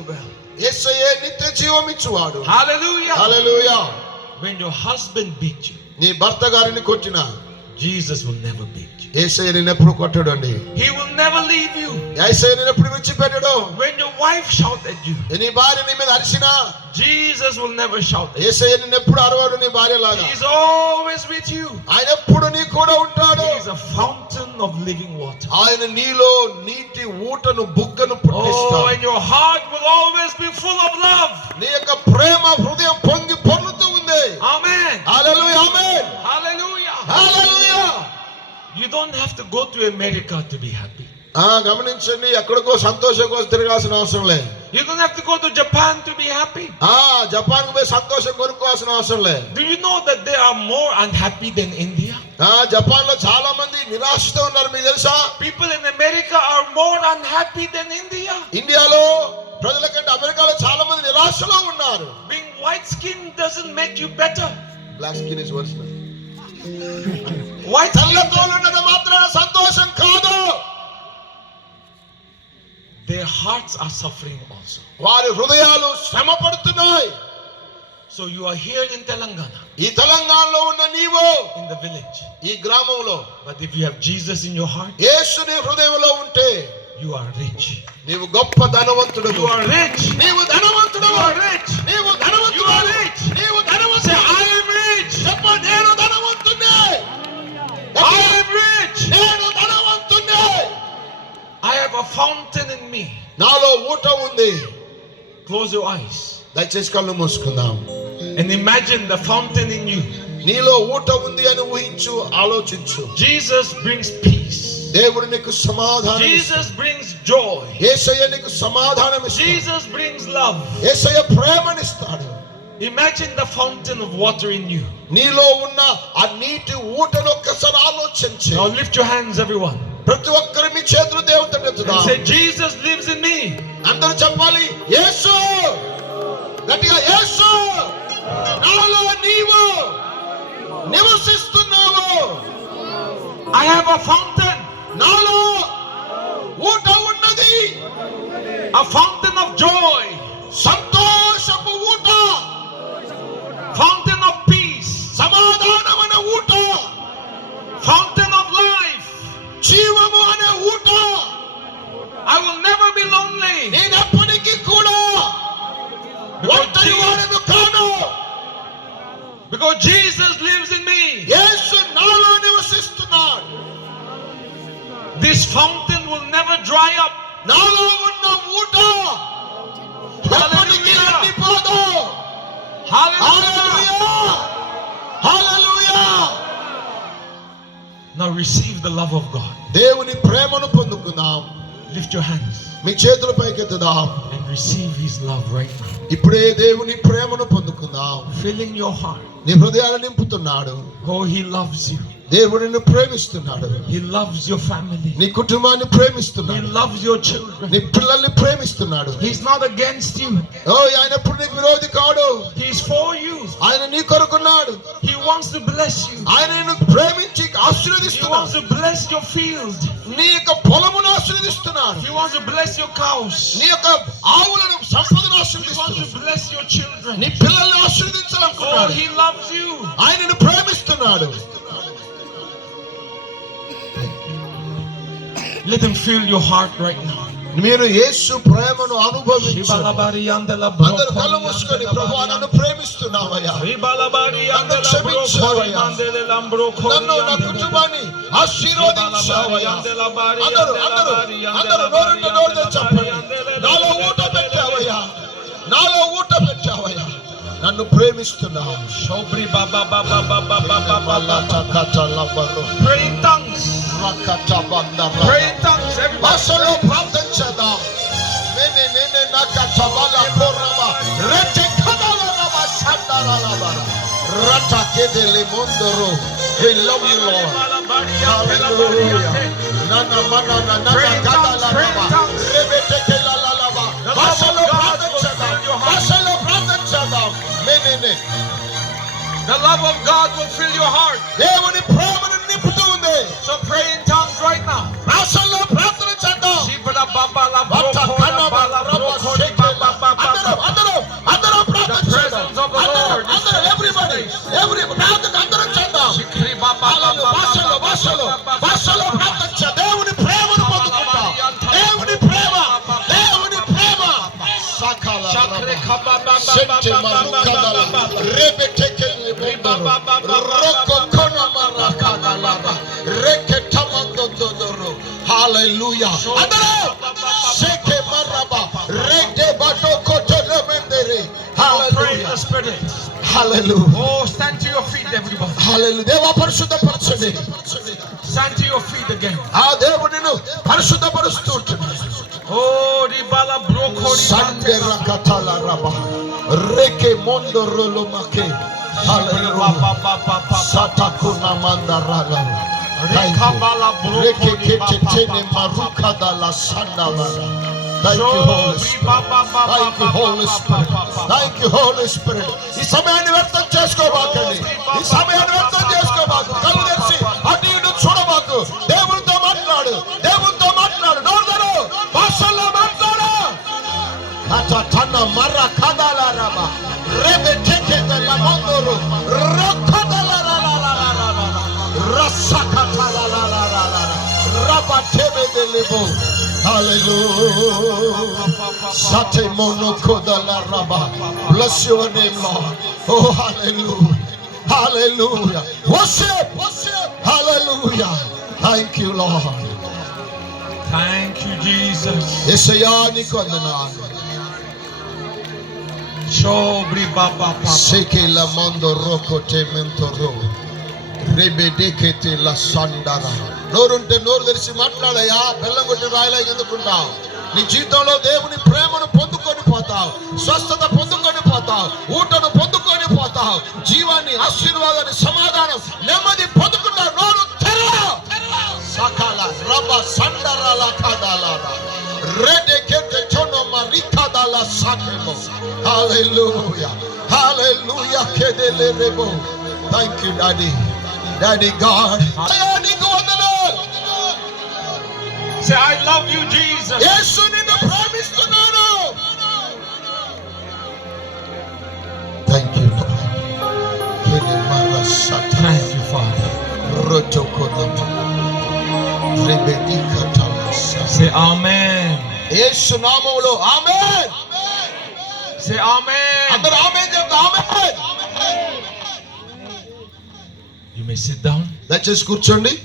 the well. యేసయ్యే నిత్య జీవం ఇచ్చువాడు. Hallelujah. హల్లెలూయా. When your husband beat you, నీ భర్త గారిని కొట్టినా Jesus will never beat you. యేసయ్య నిన్ను ఎప్పుడు కొట్టడు అండి. He will never leave you. యేసయ్య నిన్ను ఎప్పుడు విడిచిపెట్టడు. When your wife shouts at you, నీ భార్య నీ మీద అరిచినా Jesus will never shout at you. యేసయ్య నిన్ను ఎప్పుడు అరవడు నీ భార్య లాగా. He is always with you. ఆయన ఎప్పుడు నీ కూడా ఉంటాడు. He is a fountain of living water. ఆయన నీలో నీటి ఊటను బుగ్గను Oh, పుట్టిస్తాడు. and your heart will always be full of love. నీ యొక్క ప్రేమ హృదయం పొంగి పొర్లుతూ ఉంది. Amen. హల్లెలూయా. ఆమేన్. Hallelujah. హల్లెలూయా. You don't have to go to America to be happy. గమనించండి, ఎక్కడికో సంతోషం కోసం తిరగాల్సిన అవసరం లేదు. You don't have to go to Japan to be happy. Japan కు పోయి సంతోషం కొనుక్కోవాల్సిన అవసరం లేదు. Do you know that they are more unhappy than India? Japan లో చాలా మంది నిరాశతో ఉన్నారు, మీకు తెలుసా? People in America are more unhappy than India. ఇండియాలో ప్రజల కంటే అమెరికాలో చాలా మంది నిరాశలో ఉన్నారు. Being white skin doesn't make you better. Black skin is worse. White తెల్లతో ఉండడం మాత్రమే సంతోషం కాదు. Their hearts are suffering also. వారి హృదయాలు శ్రమ పడుతున్నాయి. So you are here in Telangana, ఈ తెలంగాణలో ఉన్న నీవు in the village. ఈ గ్రామంలో, But if you have Jesus in your heart, యేసు నీ హృదయంలో ఉంటే you are rich. నీవు గొప్ప ధనవంతుడు. You are rich. నీవు ధనవంతుడు. You are rich. నీవు You ధనవంతుడు. are rich. నీవు Say, ధనవంతుడు. I am rich. చెప్ప, నేను ధనవంతుడే. I am rich. నేను ధనవంతుడే. I have a fountain in me. నాలో ఊట ఉంది. Close your eyes దయచేసి కళ్ళు మూసుకుందాం. and imagine the fountain in you. నీలో ఊట ఉంది అని ఊహించు, ఆలోచించు. Jesus brings peace. దేవుడు నీకు సమాధానం. Jesus brings joy. యేసయ్య నీకు సమాధానం ఇస్తాడు. Jesus brings love. యేసయ్య ప్రేమనిస్తాడు. Imagine the fountain of water in you. నీలో ఉన్న ఆ నీటి ఊటను ఒక్కసారి ఆలోచించు. Now lift your hands, everyone, ప్రతి ఒక్కరు మీ చేతులు దేవుని and ఎత్తుదాం. say, Jesus lives in me. అందరూ చెప్పాలి, యేసు. గట్టిగా, యేసు నాలో నీవు నివసిస్తున్నావు. I have a fountain. నాలో ఊట ఉన్నది. A fountain of joy. సంతోషపు ఊట. Fountain of peace. సమాధానమైన ఊట. Fountain of life. జీవము అనే ఊట. I will never be lonely. నేను ఎప్పటికీ కూడా ఒంటరి వాడను కాను. Because Jesus lives in me. యేసు నాలో నివసిస్తున్నాడు. This fountain will never dry up. నాలో ఉన్న ఊట ఎప్పటికీ ఎండిపోదు. Hallelujah. హల్లెలూయా. హల్లెలూయా. Now receive the love of God. దేవుని ప్రేమను పొందుకుందాం. Lift your hands మీ చేతుల పైకెత్తుదాం. and receive His love right now. ఇప్పుడే దేవుని ప్రేమను పొందుకుందాం. Filling your heart. నీ హృదయాన్ని నింపుతున్నాడు. Oh, He loves you. దేవుడు నిన్ను ప్రేమిస్తున్నాడు. He loves your family. నీ కుటుంబాన్ని He ప్రేమిస్తున్నాడు. loves your children. నీ పిల్లల్ని ప్రేమిస్తున్నాడు. He's not against you. ఆయన ఎప్పుడు నీకు విరోధి కాడు. He's for you. ఆయన నీ కొరకున్నాడు. He wants to bless you. ఆయన నిన్ను ప్రేమించి He ఆశీర్వదిస్తున్నాడు. wants to bless your field. నీ యొక్క పొలమును ఆశీర్వదిస్తున్నాడు. He wants to bless your cows. నీ యొక్క ఆవులను సంపదను He wants ఆశీర్వదిస్తున్నాడు. to bless your children. నీ పిల్లల్ని Oh, ఆశీర్వదించాలనుకున్నాడు. He loves you. ఆయనను ప్రేమిస్తున్నాడు. Let Him fill your heart right now. మీరు యేసు ప్రేమను అనుభవించండి. అందరూ కళ్ళు మూసుకొని, ప్రభువా నన్ను ప్రేమిస్తున్నావయ్యా, నన్ను క్షమించావయ్యా, నన్ను నా కుటుంబాన్ని ఆశీర్వదించావయ్యా. అందరూ అందరూ అందరూ నోరుంటే నోరుతో చెప్పండి. నాలో ఊట పెట్టావయ్యా, నాలో ఊట పెట్టావయ్యా, నన్ను ప్రేమిస్తున్నావు. Pray in tongues. Pray in tongues. Everybody. భాషలో ప్రార్థన చేద్దాం. నేనే నేనే నకచబల కోరమ రెచె కదలరమ సందరలబర రటకెదెలి ముందరు. We love you, Lord. Hallelujah. Nana manana nana kadalaba rebeteke lalalaba. భాషలో ప్రార్థన చేద్దాం. భాషలో ప్రార్థన చేద్దాం. నేనే The love of God will fill your heart. దేవుని ప్రేమను నింపుతూ ఉంది. So pray in tongues right now. భాషలో ప్రార్థన చేద్దాం. Shibra baba la bro, baba la bro, Sente marukadala. Rebe tekele bondoro. Roko kona marakadala. Reke tamando dodoro. Hallelujah. Andara. Seke maraba. Rede badoko telemendere. Pray in the Hallelujah. spirit. Hallelujah. Oh, stand to your feet, everybody. Hallelujah. దేవా పరిశుద్ధపరచండి. Stand to your feet again. ఆ దేవుడిని పరిశుద్ధపరుస్తూ ఉంటున్నాడు. Oh, ribala broko Sande rakatala raba. Reke mondo rolo make. Hallelujah. Satakuna mandarala. Reke kete tene maruka dala sandala. Thank you, Holy Spirit. Thank you, Holy Spirit. Thank you, Holy Spirit. ఈ సమయాన్ని వ్యర్థం చేసుకోబాకండి. ఈ సమయాన్ని వ్యర్థం చేసుకోబాకు. కళ్ళు తెరిచి అటు ఇటు చూడబాకు. దేవునితో మాట్లాడు. దేవునితో మాట్లాడు. నోరు భాషల్లో మాట్లాడు. కథన మర్ర కదల రమ. రెబె టెకె ల మందరు. రొక్కదల రలలలలల. రసకతలలలలల. రబ టెబె దెలిబో. Hallelujah. Sate monokodala raba. Bless your name, Lord. Oh, hallelujah. Hallelujah. Worship. Hallelujah. Thank you, Lord. Thank you, Jesus. Yesayani kondanani. Shobri baba papa. Seke la mondo roko te mentoro. Rebedekete la sandara. నోరుంటే నోరు తెరిచి మాట్లాడయా. బెల్లం కొట్టి రాయలా ఎందుకుంటావు? నీ జీవితంలో దేవుని ప్రేమను పొందుకొని పోతావు. స్వస్థత పొందుకొని పోతావు. ఊటను పొందుకొని పోతావు. జీవాన్ని, ఆశీర్వాదాన్ని, సమాధానం, నెమ్మది పొందుకుంటావు. నోరు తెరవ. సకల రబ సండరాల కదలారా. రెడెకెటే చోనో మరికదల సాకెమో. హల్లెలూయా. హల్లెలూయా కెదెలే rebo. Thank you, Daddy. Daddy God. Say, I love you, Jesus. యేసు నిన్ను ప్రేమిస్తున్నాను. Thank you, Lord. Kene marasata. Thank you, Father. Rotokonomo. Rebedika tamasa. Say amen. యేసు నామములో ఆమేన్. Say amen. అందరూ ఆమేన్ చెప్తా. ఆమేన్. You may sit down. దయచేసి కూర్చోండి.